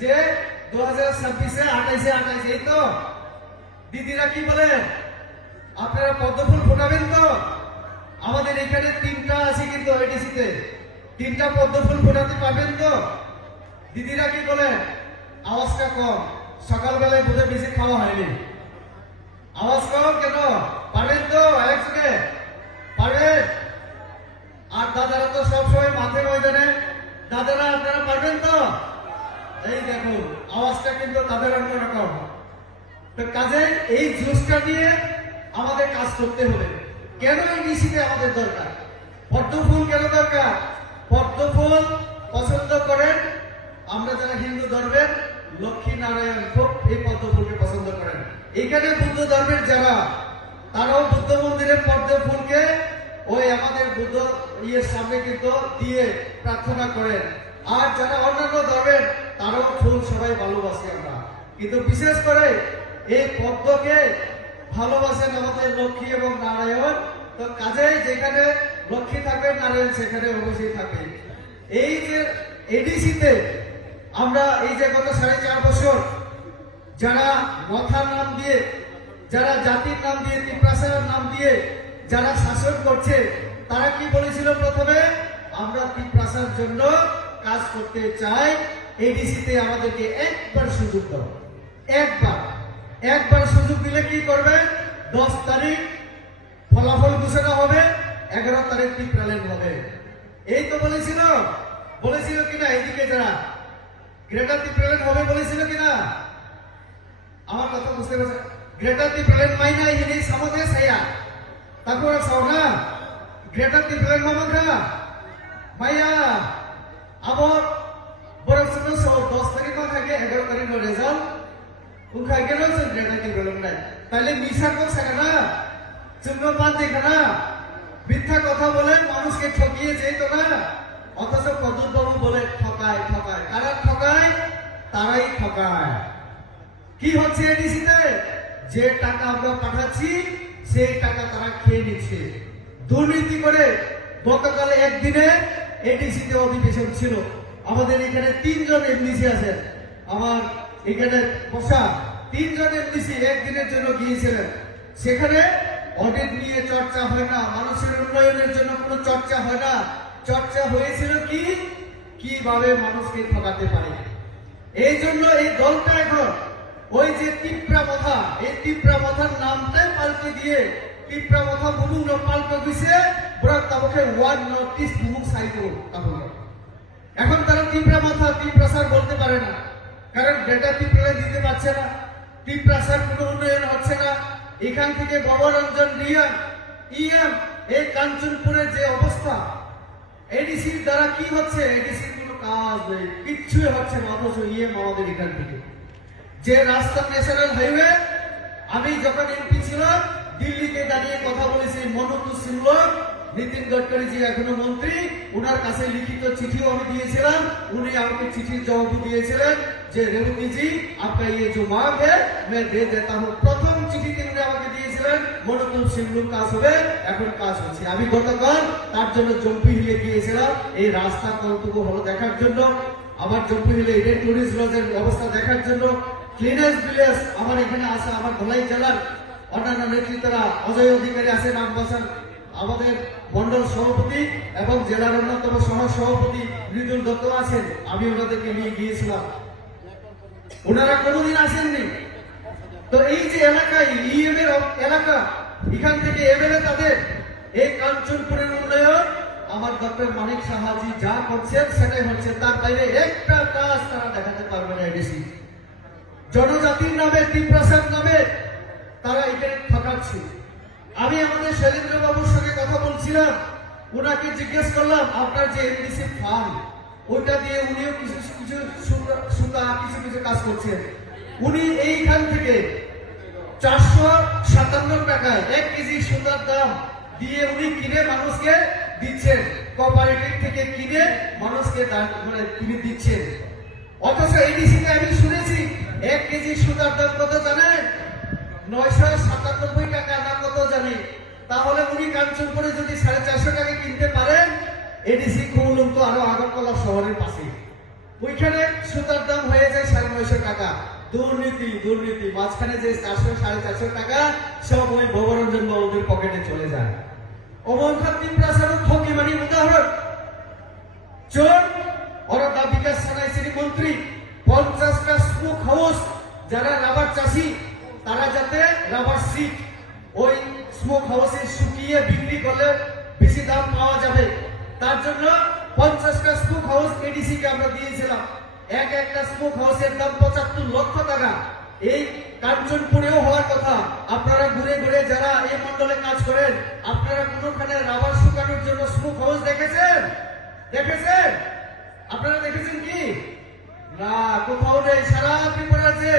যে দু হাজার ছাব্বিশে, আঠাইশে আঠাইশে, এই তো। দিদিরা কি বলেন আপনারা পদ্মফুল ফোটাবেন তো? আমাদের এখানে তিনটা আছে কিন্তু এডিসিতে তিনটা পদ্মফুল ফোটাতে পারবেন তো? দিদিরা কি বলেন আওয়াজটা কম। সকালবেলায় বোধহয় বেশি খাওয়া হয়নি। আওয়াজ কম কেন? পারবেন তো একসঙ্গে? পারবেন? আর দাদারা তো সবসময় মাঠে ময়দানে। দাদারা, আপনারা পারবেন তো? এই দেখো, আওয়াজটা কিন্তু তাদের অন্যরকম। তো কাজে এই জুসটা নিয়ে আমাদের কাজ করতে হবে। কেন এই নিশিতে আমাদের দরকার? পদ্ম ফুল কেন দরকার? পদ্ম ফুল পছন্দ করেন, আমরা যারা হিন্দু ধর্মের লক্ষ্মী নারায়ণ খুব এই পদ্ম ফুলকে পছন্দ করেন। এখানে বুদ্ধ ধর্মের যারা, তারাও বুদ্ধ মন্দিরের পদ্ম ফুলকে ওই আমাদের বুদ্ধ ইয়ের সামনে কিন্তু দিয়ে প্রার্থনা করেন। আর যারা অন্যান্য ধর্মের তারাও ফুল সবাই ভালোবাসি আমরা। কিন্তু বিশেষ করে এই পদ্মকে ভালোবাসেন আমাদের লক্ষ্মী এবং নারায়ণ, তো কাজে যেখানে লক্ষ্মী থাকবে, নারায়ণ সেখানে অবশ্যই থাকবে। এই যে এডিসিতে আমরা এই যে গত সাড়ে চার বছর যারা মথার নাম দিয়ে, যারা জাতির নাম দিয়ে তিপ্রাসার নাম দিয়ে যারা শাসন করছে, তারা কি বলেছিল প্রথমে? আমরা তিপ্রাসার জন্য কাজ করতে চাই। এডিসিতে আমাদেরকে একবার সুযোগ দাও। একবার। একবার সুযোগ দিলে কি করবে? দশ তারিখ ফলাফল ঘোষণা হবে, এগারো তারিখ টিপ্রালেন হবে। এই তো বলেছিল। বলেছিল কিনা? এদিকে যারা। গ্রেটার টিপ্রালেন হবে বলেছিল কিনা? আমার কথা বুঝতে পারছেন? গ্রেটার টিপ্রালেন মাইনা sama saya Tapi orang sauna greater Tipraland মামাকা ভাইয়া আবার ছোট দশ তারিখ থাকে এগারো তারিখ রেজাল্ট উনকা গেল जों টিপ্রালেন নাই তাহলে মিশা করছে না? চূন্য পান না? মিথ্যা কথা বলে মানুষকে ঠকিয়ে যেত না? অথচ প্রদ্যুৎ বলে, ঠকায় ঠকায়। কারা ঠকায়? তারাই ঠকায়। কি হচ্ছে এডিসিতে? যে টাকা আমরা পাঠাচ্ছি, সেই টাকা তারা খেয়ে নিচ্ছে। দুর্নীতি করে গতকালে একদিনে এডিসিতে অধিবেশন ছিল। আমাদের এখানে তিনজন এমডিসি আছেন। আমার এখানে বসা তিনজন এমডিসি একদিনের জন্য গিয়েছিলেন। সেখানে অডিট নিয়ে চর্চা হয় না, মানুষের উন্নয়নের জন্য কোনো চর্চা হয় না। চর্চা হয়েছিল কি? কীভাবে মানুষকে ঠকাতে পারে? এই জন্য এই দলটা এখন, ওই যে তিপ্রা মাথা, এই তিপ্রা মাথার নামটাই পাল্টে দিয়ে, তিপ্রা মাথা বুবুং পাল্টে দিছে বড় তাবকে ওয়ান নোটিস বুবুং সাইকেল তাহলে এখন তারা তিপ্রা মাথা তিপ্রাসার বলতে পারে না। কারণ ডেটা তিপ্রা দিতে পারছে না তিপ্রাসার কোনো উন্নয়ন হচ্ছে না। এখান থেকে ববরঞ্জন রিয়ান ইএম এই কাঞ্চনপুরের যে অবস্থা এডিসির দ্বারা কি হচ্ছে? এডিসির কোনো কাজ নেই কিচ্ছুই হচ্ছে না, অথচ ইএম আমাদের এখান থেকে। যে রাস্তা ন্যাশনাল হাইওয়ে, আমি যখন এমপি ছিলাম, দিল্লিতে দাঁড়িয়ে কথা বলেছি মনোতু সিংহ। নীতিন গডকরি জি এখনো মন্ত্রী ওনার কাছে লিখিত চিঠিও আমি দিয়েছিলাম উনি আমাকে চিঠির জবাব দিয়েছিলেন যে রেবতী জি আপনার ये जो मांग है मैं दे देता हूं প্রথম চিঠিতে উনি আমাকে দিয়েছিলেন মনোতুল সিংহ কাজ হবে এখন কাজ হচ্ছে আমি গতকাল তার জন্য জম্পি হিলে গিয়েছিলাম এই রাস্তা কতটুকু হলো দেখার জন্য আমার জম্পি হিলে ইডেন টুরিস্ট লজের অবস্থা দেখার জন্য ক্লিনেস ভিলেজ আমার এখানে আসা আমার ধলাই জেলার অন্যান্য নেতৃত্বরা অজয় অধিকারী আছেন আমবাসার আমাদের মন্ডল সভাপতি এবং জেলার অন্যতম সহ সভাপতি মৃদুল দত্ত আছেন। আমি ওনাদেরকে নিয়ে গিয়েছিলাম। ওনারা কোনোদিন আসেননি। তো এই যে এলাকায় ইএম এর এলাকা, এখান থেকে এমএলএ তাদের এই কাঞ্চনপুরের উন্নয়ন, আমার ডক্টর মানিক সাহাজি যা করছেন, সেটাই হচ্ছে তার বাইরে একটা কাজ তারা দেখাতে পারবে না এডিসি। জনজাতির নামে তিপ্রাসাদ নামে তারা এখানে ঠকাচ্ছে আমি আমাদের শৈলেন্দ্র বাবুর সঙ্গে কথা বলছিলাম ওনাকে জিজ্ঞেস করলাম, আপনার যে এমডিসি ফান্ড ওইটা দিয়ে উনিও কিছু কিছু সুন্দর কিছু কিছু কাজ করছেন। উনি এইখান থেকে চারশো সাতান্ন টাকায় এক কেজি সুন্দর দাম দিয়ে উনি কিনে মানুষকে দিচ্ছেন। কোঅপারেটিভ থেকে কিনে মানুষকে মানে তিনি দিচ্ছেন। অথচ এডিসিতে আমি শুনেছি, এক কেজি সুতার দাম কত? তাহলে উনি কাঞ্চনপুরে যদি সাড়ে চারশো টাকা কিনতে পারেন এডিসি কৌলম তো আরও আগরতলা শহরের পাশে ওইখানে সুতার দাম হয়ে যায় সাড়ে নয়শো টাকা। দুর্নীতি দুর্নীতি, মাঝখানে যে চারশো, সাড়ে চারশো টাকা, সব ওই ভবরঞ্জন বাবুদের পকেটে চলে যায়। অমন খান তিপ্রাসারও ঠকি মানে উদাহরণ। চোর অরদা বিকাশ সানাইসিরি মন্ত্রী, পঞ্চাশটা স্মোক হাউস, যারা রাবার চাষি, তারা যাতে রাবার সিট ওই স্মোক হাউসে শুকিয়ে বিক্রি করলে বেশি দাম পাওয়া যাবে। তার জন্য পঞ্চাশটা স্মোক হাউস এডিসি কে আমরা দিয়েছিলাম। এক একটা স্মোক হাউসের দাম পঁচাত্তর লক্ষ টাকা। এই কাঞ্চনপুরেও হওয়ার কথা। আপনারা ঘুরে ঘুরে যারা এই মন্ডলে কাজ করেন, আপনারা কোনোখানে রাবার শুকানোর জন্য স্মোক হাউস দেখেছেন? দেখেছেন? আপনারা দেখেছেন কি? না, কোথাও নেই। সারা ত্রিপুরাতে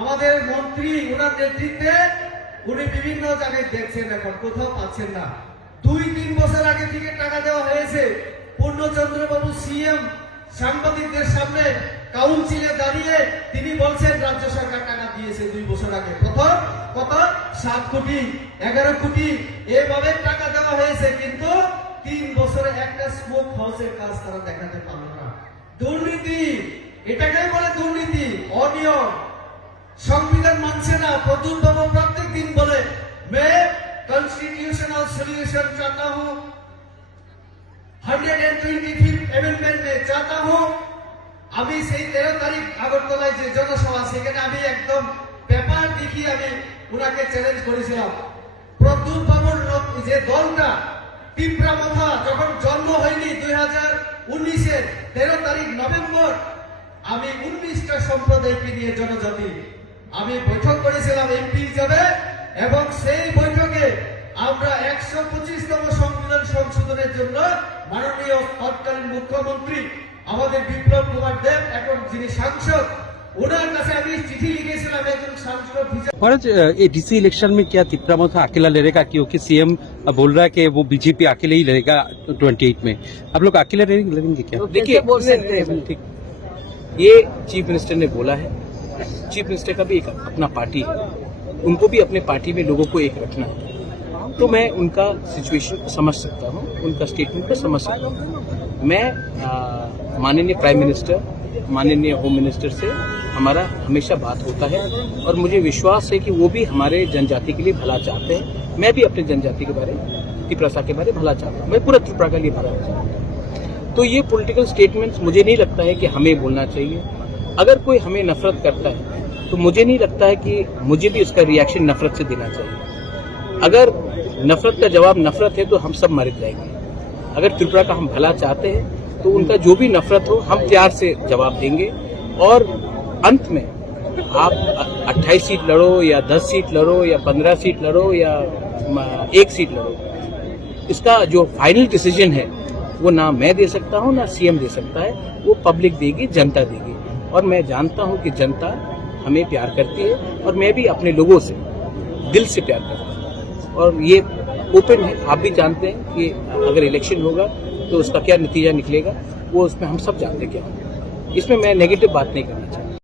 আমাদের মন্ত্রী, ওনার নেতৃত্বে উনি বিভিন্ন জায়গায় দেখছেন এখন, কোথাও পাচ্ছেন না। দুই, তিন বছর আগে থেকে টাকা দেওয়া হয়েছে। পূর্ণচন্দ্র বাবু সিএম, সাংবাদিকদের সামনে কাউন্সিলে দাঁড়িয়ে তিনি বলছেন, রাজ্য সরকার টাকা দিয়েছে দুই বছর আগে। প্রথম কত সাত কোটি, এগারো কোটি, এভাবে টাকা দেওয়া হয়েছে, কিন্তু তিন বছরে একটা স্মোক হাউসের কাজ তারা দেখাতে পারল না। দুর্নীতি এটাকে বলে দুর্নীতি, অনিয়ম সংবিধান মানছে না, প্রতুল বাবু প্রত্যেক দিন বলে। মে কনস্টিটিউশনাল সলিউশন চাহতা হু। Hundred and twenty fifth amendment মে চাহতা হু। আমি সেই তেরো তারিখ আগরতলায় যে জনসভা, সেখানে আমি একদম পেপার দেখিয়ে আমি ওনাকে চ্যালেঞ্জ করেছিলাম। প্রদ্যুৎ বাবুর যে দলটা, পিঁপড়া মাথা, যখন জন্ম হয়নি দুই হাজার উনিশের তেরো তারিখ নভেম্বর, আমি উনিশটা সম্প্রদায়কে নিয়ে জনজাতি। আমি বৈঠক করেছিলাম এমপি হিসাবে এবং সেই বৈঠকে আমরা একশো পঁচিশতম সংবিধান সংশোধনের জন্য মাননীয় তৎকালীন মুখ্যমন্ত্রী আমাদের বিপ্লব কুমার দেব এখন যিনি সাংসদ ওনার কাছে আমি চিঠি লিখেছিলাম একজন সাংসদ হিসাবে महाराज ये डीसी इलेक्शन में क्या तिपरामथा अकेला लड़ेगा क्योंकि सीएम बोल रहा है कि वो बीजेपी अकेले ही लड़ेगा 28 में आप लोग अकेले लड़ेंगे लड़ेंगे क्या देखिए बोल सकते हैं ठीक ये चीफ मिनिस्टर ने बोला है चीफ मिनिस्टर का भी एक अपना पार्टी है। उनको भी अपने पार्टी में लोगों को एक रखना है। तो मैं उनका सिचुएशन समझ सकता हूँ, उनका स्टेटमेंट को समझ सकता हूँ। मैं माननीय प्राइम मिनिस्टर माननीय होम मिनिस्टर से हमारा हमेशा बात होता है और मुझे विश्वास है कि वो भी हमारे जनजाति के लिए भला चाहते हैं। मैं भी अपने जनजाति के बारे, त्रिपुरा के बारे भला चाहता हूँ। मैं पूरा त्रिपुरा के लिए भला चाहता हूँ। तो ये पॉलिटिकल स्टेटमेंट्स मुझे नहीं लगता है कि हमें बोलना चाहिए। अगर कोई हमें नफरत करता है तो मुझे नहीं लगता है कि मुझे भी उसका रिएक्शन नफरत से देना चाहिए। अगर नफरत का जवाब नफरत है तो हम सब मर जाएँगे। अगर त्रिपुरा का हम भला चाहते हैं तो उनका जो भी नफरत हो, हम प्यार से जवाब देंगे। और अंत में, आप 28 सीट लड़ो, या 10 सीट लड़ो, या 15 सीट लड़ो, या एक सीट लड़ो, इसका जो फाइनल डिसीज़न है, वो ना मैं दे सकता हूँ, ना सीएम दे सकता है, वो पब्लिक देगी, जनता देगी। और मैं जानता हूँ कि जनता हमें प्यार करती है और मैं भी अपने लोगों से, दिल से प्यार करता हूँ। और ये ओपन है। आप भी जानते हैं कि अगर इलेक्शन होगा तो उसका क्या नतीजा निकलेगा, वो उसमें हम सब जानते क्या होगा। इसमें मैं नेगेटिव बात नहीं करना चाहता।